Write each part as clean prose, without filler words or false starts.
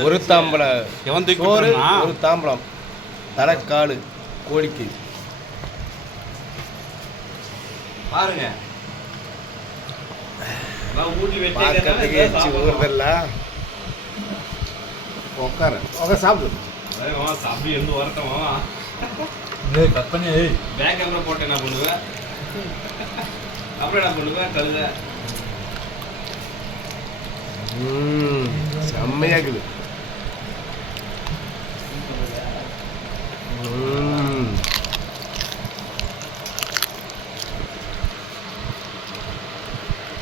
ஒரு தாம்பலம் தலைக்காலு கோழிக்கு பாருங்க சாப்பிடு போட்டு என்ன பண்ணுவேன் அப்புறம் என்ன பண்ணுவேன் கழுத செம்மையா இருக்குது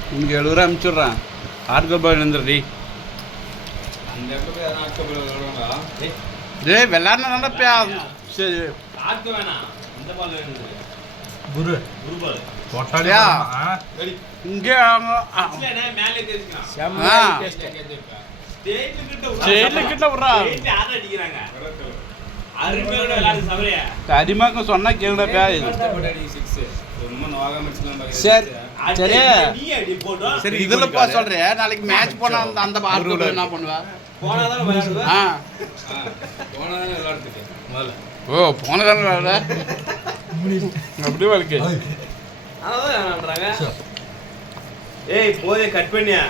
உனக்கு 70 ரூபா அனுப்பிச்சுட்றேன் ஆட்கோபால் இருந்துடுறி அந்த இடத்துல ஆட்கோபால் டேய் வெள்ளாடுனா தானப்பா சரி ஆட்கோ வேணாம் இந்த பால் வேணும் குரு பால் போட்டாலியா இங்கே மேலே தெரிஞ்சுக்கலாம் ஸ்டேட்ல கிட்ட விட்றா அடிக்கிறாங்க அருமையோட விளையாடு சபரியா அடிமாக்கம் சொன்னா கேளுடா சரி சரி சரி இதுலப்பா சொல்றேன் நாளைக்கு மேட்ச் போனா அந்த பார்க்க என்ன பண்ணுவா போனாதான் விளையாடுவேன் போனதானே விளையாடுறதுக்கு முதல்ல ஓ போனதானே விளையாட அப்படியே வாழ்க்கை அதான் ஏய் போதே கட் பண்ணியா